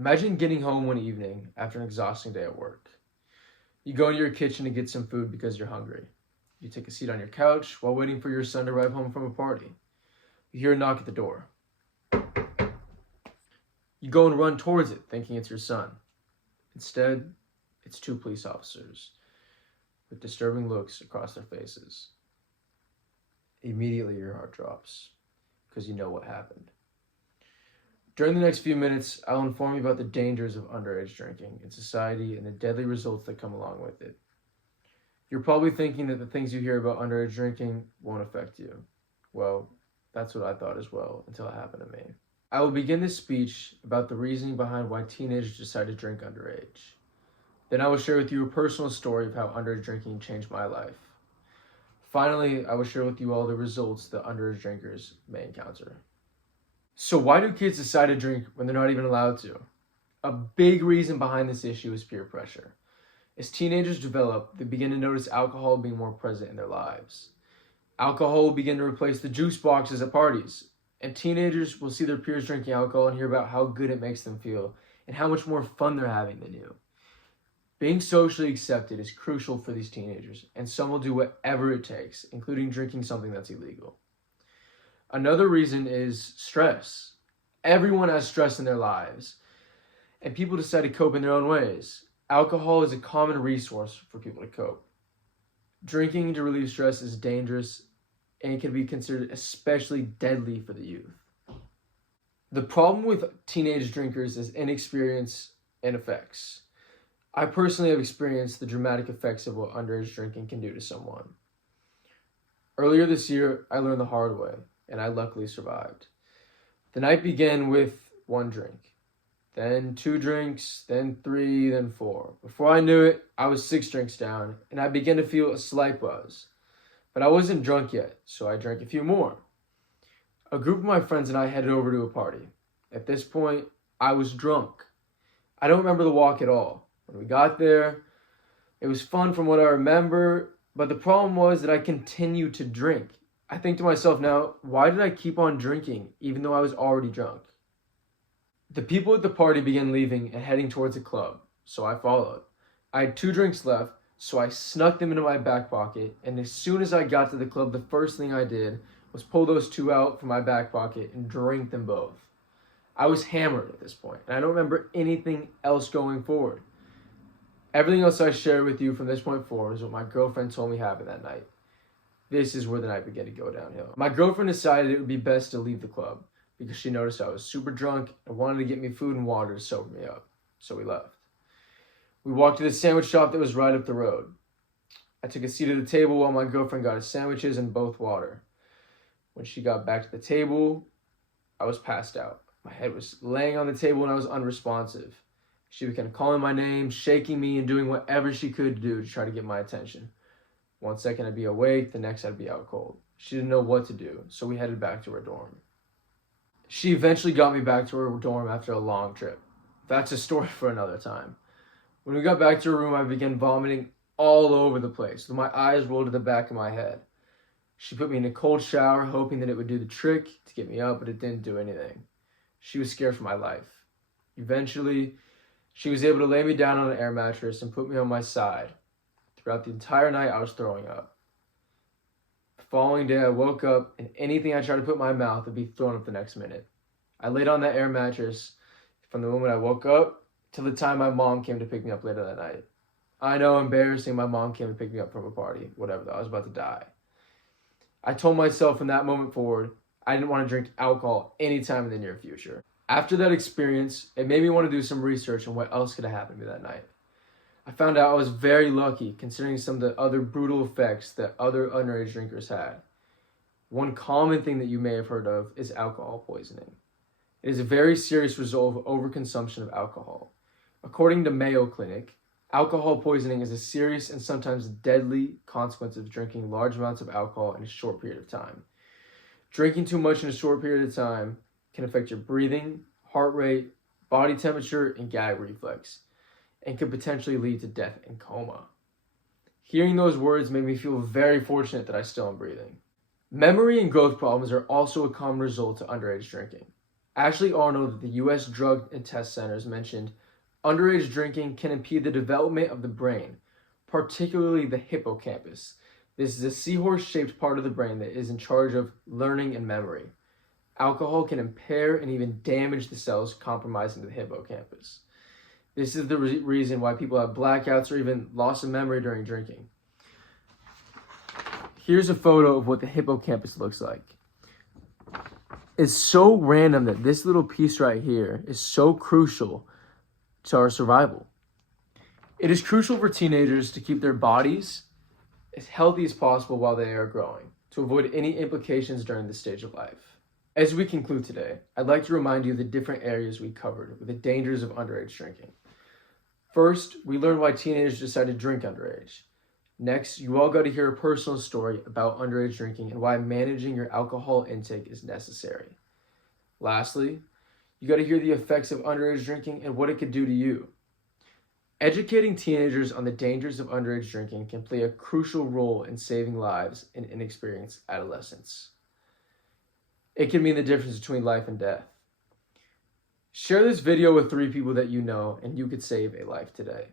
Imagine getting home one evening after an exhausting day at work. You go into your kitchen to get some food because you're hungry. You take a seat on your couch while waiting for your son to arrive home from a party. You hear a knock at the door. You go and run towards it, thinking it's your son. Instead, it's two police officers with disturbing looks across their faces. Immediately, your heart drops because you know what happened. During the next few minutes, I'll inform you about the dangers of underage drinking in society and the deadly results that come along with it. You're probably thinking that the things you hear about underage drinking won't affect you. Well, that's what I thought as well until it happened to me. I will begin this speech about the reasoning behind why teenagers decide to drink underage. Then I will share with you a personal story of how underage drinking changed my life. Finally, I will share with you all the results that underage drinkers may encounter. So why do kids decide to drink when they're not even allowed to? A big reason behind this issue is peer pressure. As teenagers develop, they begin to notice alcohol being more present in their lives. Alcohol will begin to replace the juice boxes at parties, and teenagers will see their peers drinking alcohol and hear about how good it makes them feel and how much more fun they're having than you. Being socially accepted is crucial for these teenagers, and some will do whatever it takes, including drinking something that's illegal. Another reason is stress. Everyone has stress in their lives, and people decide to cope in their own ways. Alcohol is a common resource for people to cope. Drinking to relieve stress is dangerous and can be considered especially deadly for the youth. The problem with teenage drinkers is inexperience and effects. I personally have experienced the dramatic effects of what underage drinking can do to someone. Earlier this year, I learned the hard way, and I luckily survived. The night began with one drink, then 2 drinks, then 3, then 4. Before I knew it, I was 6 drinks down, and I began to feel a slight buzz. But I wasn't drunk yet, so I drank a few more. A group of my friends and I headed over to a party. At this point, I was drunk. I don't remember the walk at all. When we got there, it was fun from what I remember, but the problem was that I continued to drink. I think to myself now, why did I keep on drinking even though I was already drunk? The people at the party began leaving and heading towards a club, so I followed. I had 2 drinks left, so I snuck them into my back pocket, and as soon as I got to the club, the first thing I did was pull those 2 out from my back pocket and drink them both. I was hammered at this point, and I don't remember anything else going forward. Everything else I share with you from this point forward is what my girlfriend told me happened that night. This is where the night began to go downhill. My girlfriend decided it would be best to leave the club because she noticed I was super drunk and wanted to get me food and water to sober me up. So we left. We walked to the sandwich shop that was right up the road. I took a seat at the table while my girlfriend got us sandwiches and both water. When she got back to the table, I was passed out. My head was laying on the table and I was unresponsive. She began calling my name, shaking me, and doing whatever she could do to try to get my attention. One second I'd be awake, the next I'd be out cold. She didn't know what to do, so we headed back to her dorm. She eventually got me back to her dorm after a long trip. That's a story for another time. When we got back to her room, I began vomiting all over the place, with my eyes rolled to the back of my head. She put me in a cold shower, hoping that it would do the trick to get me up, but it didn't do anything. She was scared for my life. Eventually, she was able to lay me down on an air mattress and put me on my side. Throughout the entire night, I was throwing up. The following day, I woke up, and anything I tried to put in my mouth would be thrown up the next minute. I laid on that air mattress from the moment I woke up till the time my mom came to pick me up later that night. I know, embarrassing, my mom came to pick me up from a party, whatever, I was about to die. I told myself from that moment forward, I didn't want to drink alcohol anytime in the near future. After that experience, it made me want to do some research on what else could have happened to me that night. I found out I was very lucky considering some of the other brutal effects that other underage drinkers had. One common thing that you may have heard of is alcohol poisoning. It is a very serious result of overconsumption of alcohol. According to Mayo Clinic, alcohol poisoning is a serious and sometimes deadly consequence of drinking large amounts of alcohol in a short period of time. Drinking too much in a short period of time can affect your breathing, heart rate, body temperature, and gag reflex, and could potentially lead to death and coma. Hearing those words made me feel very fortunate that I still am breathing. Memory and growth problems are also a common result to underage drinking. Ashley Arnold at the U.S. Drug and Test Centers mentioned underage drinking can impede the development of the brain, particularly the hippocampus. This is a seahorse-shaped part of the brain that is in charge of learning and memory. Alcohol can impair and even damage the cells, compromising the hippocampus. This is the reason why people have blackouts or even loss of memory during drinking. Here's a photo of what the hippocampus looks like. It's so random that this little piece right here is so crucial to our survival. It is crucial for teenagers to keep their bodies as healthy as possible while they are growing, to avoid any implications during this stage of life. As we conclude today, I'd like to remind you of the different areas we covered with the dangers of underage drinking. First, we learned why teenagers decide to drink underage. Next, you all got to hear a personal story about underage drinking and why managing your alcohol intake is necessary. Lastly, you got to hear the effects of underage drinking and what it could do to you. Educating teenagers on the dangers of underage drinking can play a crucial role in saving lives in inexperienced adolescents. It can mean the difference between life and death. Share this video with 3 people that you know, and you could save a life today.